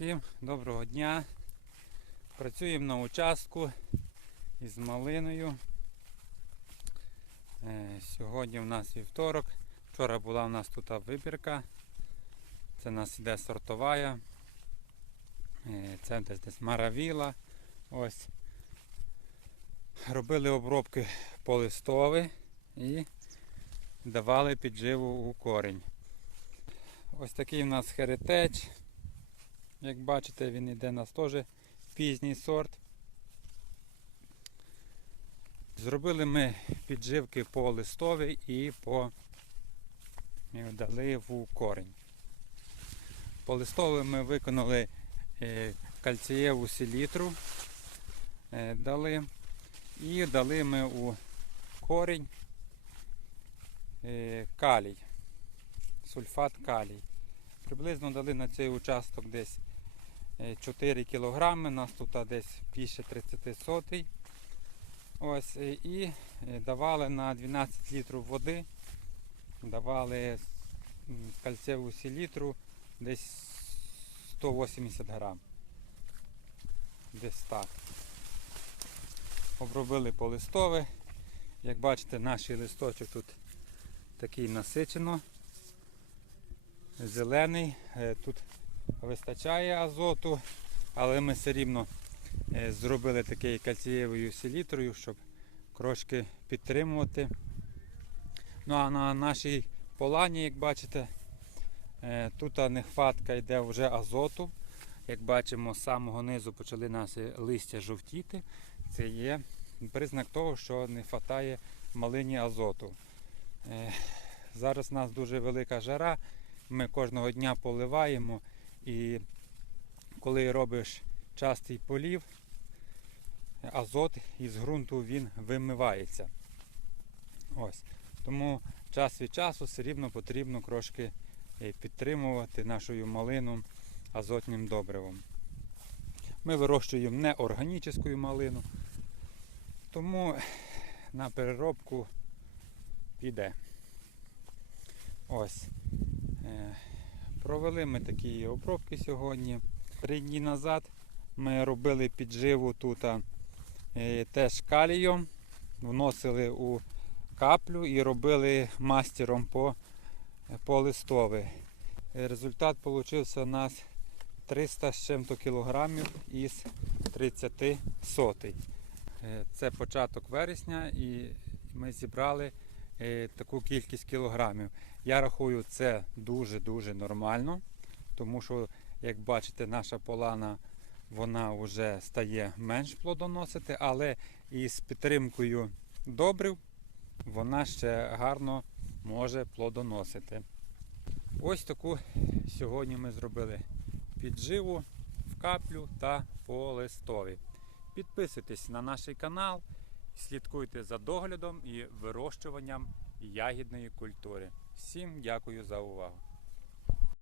Всім доброго дня. Працюємо на участку із малиною. Е, Сьогодні у нас вівторок. Вчора була у нас тут вибірка. Це у нас іде сортовая. Е, Це десь десь маравіла. Ось. Робили обробки полистові і давали підживу у корінь. Ось такий у нас херетеч. Як бачите, він йде нас теж пізній сорт. Зробили ми підживки по листовій і по дали в корінь. По листовій ми виконали е, кальцієву селітру, е, дали і дали ми у корінь е, калій, сульфат калій. Приблизно дали на цей участок десь 4 кг, нас тут десь більше 30 сотий. Ось, е, і е, давали на 12 літрів води, давали кальцеву селітру десь 180 грам. Десь так. Обробили по листове. Як бачите, наш листочок тут такий насичено зелений. Е, Тут вистачає азоту, але ми все рівно е, зробили такою кальцієвою селітрою, щоб крошки підтримувати. Ну а на нашій полані, як бачите, е, тут нехватка йде вже азоту. Як бачимо, з самого низу почали наші листя жовтіти. Це є признак того, що не вистачає малині азоту. Е, Зараз у нас дуже велика жара. Ми кожного дня поливаємо і коли робиш частий полів, азот із ґрунту він вимивається. Ось. Тому час від часу все рівно потрібно трошки е, підтримувати нашу малину азотним добривом. Ми вирощуємо не органічну малину, тому на переробку піде. Ось. Провели ми такі обробки сьогодні. Три дні назад ми робили підживу тут е, теж калієм, вносили у каплю і робили мастером по, по листові. Результат вийшов у нас 300 з чим-то кілограмів із 30 сотий. Е, Це початок вересня і ми зібрали таку кількість кілограмів. Я рахую, це дуже-дуже нормально, тому що, як бачите, наша полана вона вже стає менш плодоносити, але із підтримкою добрив вона ще гарно може плодоносити. Ось таку сьогодні ми зробили підживу в каплю та по листові. Підписуйтесь на наш канал, слідкуйте за доглядом і вирощуванням ягідної культури. Всім дякую за увагу!